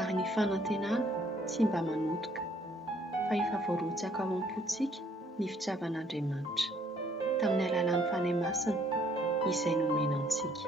Ary ny fanantenana tsy mba manotoka fa efa voarotsaka ao am-pontsika ny fitiavan'Andriamanitra tamin'ny alalan'ny fanahy masina izay nomena antsika.